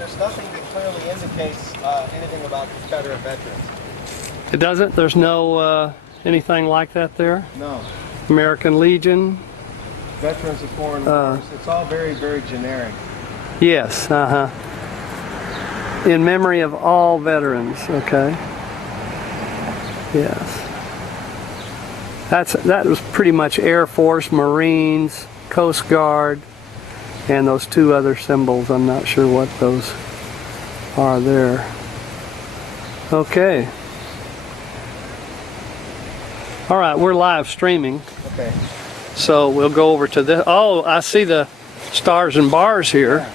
there's nothing that clearly indicates anything about Confederate veterans. It doesn't? There's no anything like that there? No. American Legion? Veterans of foreign wars. It's all very, very generic. Yes, in memory of all veterans, okay. Yes. That was pretty much Air Force, Marines, Coast Guard, and those two other symbols. I'm not sure what those are there. Okay. All right, we're live streaming. Okay. So we'll go over to this. Oh, I see the stars and bars here.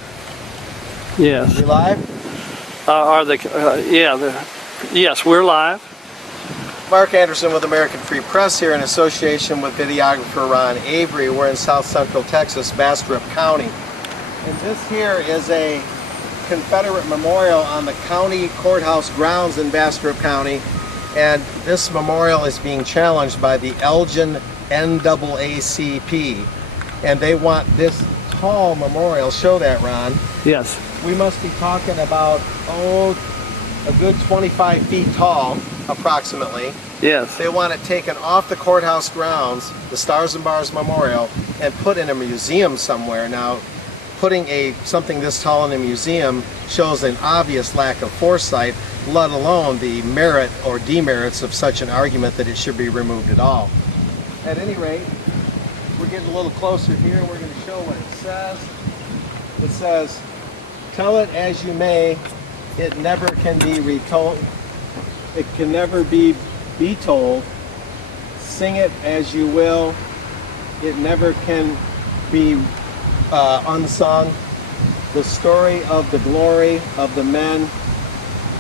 Yeah. Yes. We live? Yes, we're live. Mark Anderson with American Free Press here in association with videographer Ron Avery. We're in south central Texas, Bastrop County. And this here is a Confederate Memorial on the county courthouse grounds in Bastrop County. And this memorial is being challenged by the Elgin NAACP. And they want this tall memorial. Show that, Ron. Yes. We must be talking about, a good 25 feet tall, approximately. Yes. They want it taken off the courthouse grounds, the Stars and Bars Memorial, and put in a museum somewhere. Now, putting something this tall in a museum shows an obvious lack of foresight, let alone the merit or demerits of such an argument that it should be removed at all. At any rate, we're getting a little closer here. We're going to show what it says. It says, "Tell it as you may, it never can be retold. It can never be told. Sing it as you will, it never can be unsung. The story of the glory of the men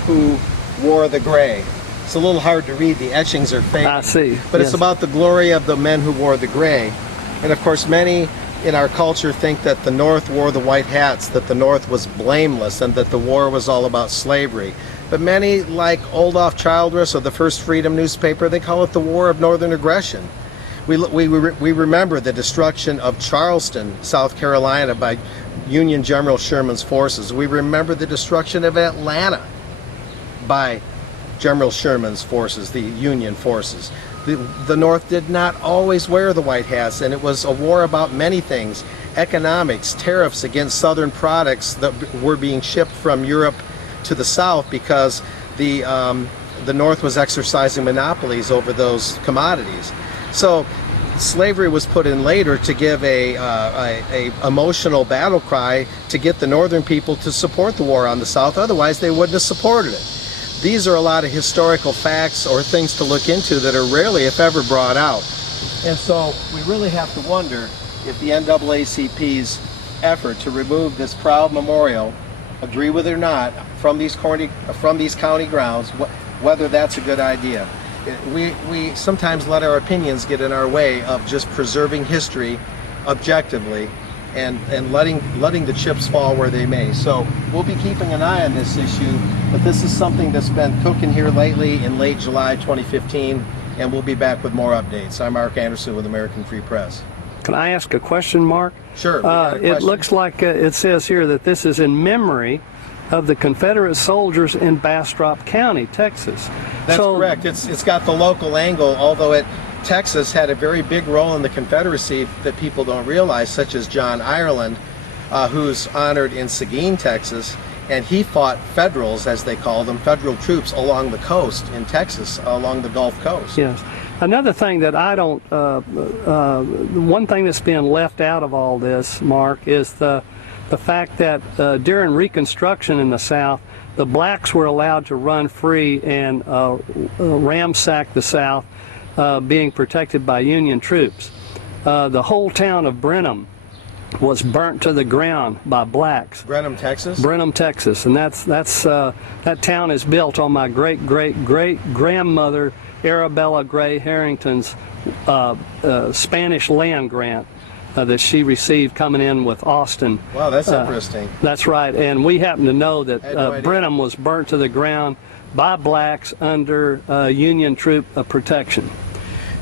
who wore the gray." It's a little hard to read, the etchings are fading. I see. But yes. It's about the glory of the men who wore the gray. And of course many in our culture think that the North wore the white hats, that the North was blameless, and that the war was all about slavery. But many, like Old Childress or the First Freedom newspaper, they call it the War of Northern Aggression. We remember the destruction of Charleston, South Carolina by Union General Sherman's forces. We remember the destruction of Atlanta by General Sherman's forces, the Union forces. The North did not always wear the white hats, and it was a war about many things. Economics, tariffs against Southern products that were being shipped from Europe to the South because the North was exercising monopolies over those commodities. So slavery was put in later to give a emotional battle cry to get the Northern people to support the war on the South. Otherwise, they wouldn't have supported it. These are a lot of historical facts or things to look into that are rarely, if ever, brought out. And so we really have to wonder if the NAACP's effort to remove this proud memorial, agree with it or not, from these county grounds, whether that's a good idea. We sometimes let our opinions get in our way of just preserving history objectively and letting the chips fall where they may. So we'll be keeping an eye on this issue, but this is something that's been cooking here lately in late July 2015, and we'll be back with more updates. I'm Mark Anderson with American Free Press. Can I ask a question, Mark? Sure. It looks like it says here that this is in memory of the Confederate soldiers in Bastrop County, Texas. That's correct. It's got the local angle, although Texas had a very big role in the Confederacy that people don't realize, such as John Ireland, who's honored in Seguin, Texas, and he fought Federals, as they call them, Federal troops along the coast in Texas, along the Gulf Coast. Yes. Another thing that I don't, one thing that's being left out of all this, Mark, is the fact that during Reconstruction in the South, the blacks were allowed to run free and ransack the South, being protected by Union troops. The whole town of Brenham was burnt to the ground by blacks. Brenham, Texas? Brenham, Texas, and that town is built on my great-great-great-grandmother Arabella Gray Harrington's Spanish land grant that she received coming in with Austin. Wow, that's interesting. That's right, and we happen to know that Brenham was burnt to the ground by blacks under Union troop protection.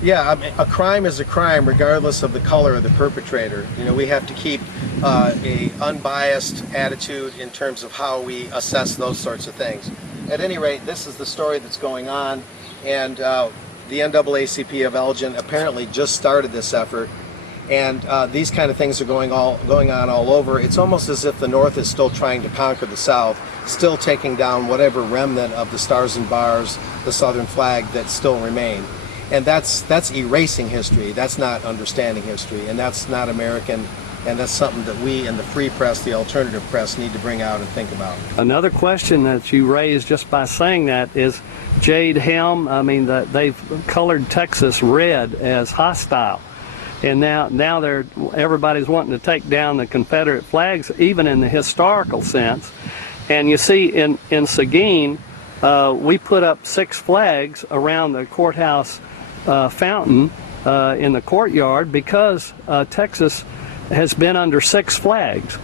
Yeah, I mean, a crime is a crime regardless of the color of the perpetrator. You know, we have to keep a unbiased attitude in terms of how we assess those sorts of things. At any rate, this is the story that's going on, and the NAACP of Elgin apparently just started this effort, and these kind of things are going on all over. It's almost as if the North is still trying to conquer the South, still taking down whatever remnant of the stars and bars, the Southern flag that still remain. And that's erasing history. That's not understanding history, and that's not American. And that's something that we in the free press, the alternative press, need to bring out and think about. Another question that you raised just by saying that is Jade Helm. I mean, they've colored Texas red as hostile, and now everybody's wanting to take down the Confederate flags, even in the historical sense. And you see, in Seguin, we put up 6 flags around the courthouse fountain in the courtyard because Texas has been under 6 flags.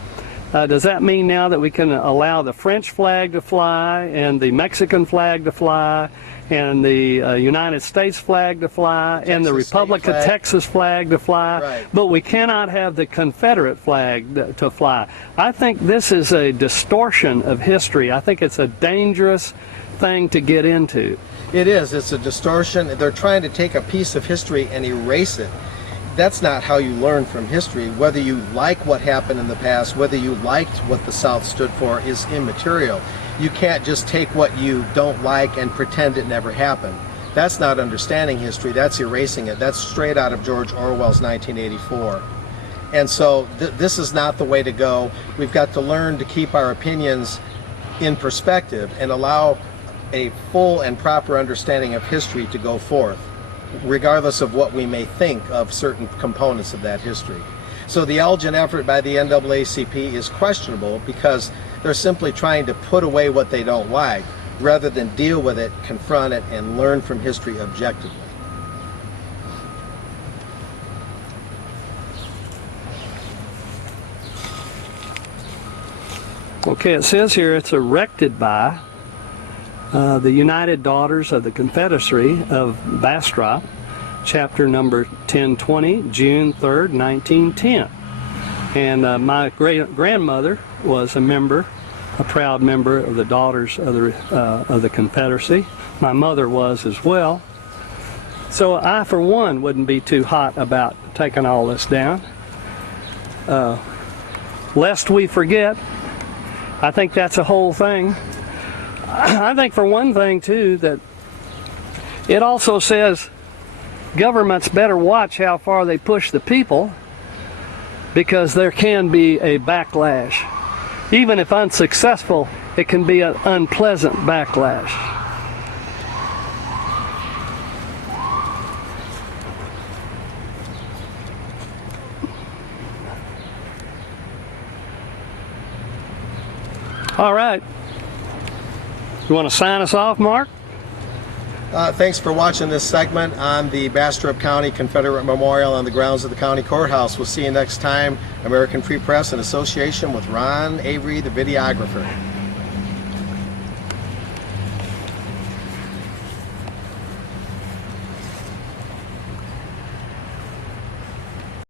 Does that mean now that we can allow the French flag to fly and the Mexican flag to fly and the United States flag to fly and the Republic of Texas flag to fly, right, but we cannot have the Confederate flag to fly? I think this is a distortion of history. I think it's a dangerous thing to get into. It is. It's a distortion. They're trying to take a piece of history and erase it. That's not how you learn from history. Whether you like what happened in the past, whether you liked what the South stood for, is immaterial. You can't just take what you don't like and pretend it never happened. That's not understanding history. That's erasing it. That's straight out of George Orwell's 1984. And so this is not the way to go. We've got to learn to keep our opinions in perspective and allow a full and proper understanding of history to go forth, regardless of what we may think of certain components of that history. So the Elgin effort by the NAACP is questionable because they're simply trying to put away what they don't like rather than deal with it, confront it, and learn from history objectively. Okay, it says here it's erected by the United Daughters of the Confederacy of Bastrop, chapter number 1020, June 3rd, 1910. And my great-grandmother was a proud member of the Daughters of the Confederacy. My mother was as well. So I, for one, wouldn't be too hot about taking all this down. Lest we forget, I think that's a whole thing. I think for one thing too that it also says governments better watch how far they push the people, because there can be a backlash. Even if unsuccessful, it can be an unpleasant backlash. All right. You want to sign us off, Mark? Thanks for watching this segment on the Bastrop County Confederate Memorial on the grounds of the county courthouse. We'll see you next time. American Free Press in association with Ron Avery, the videographer.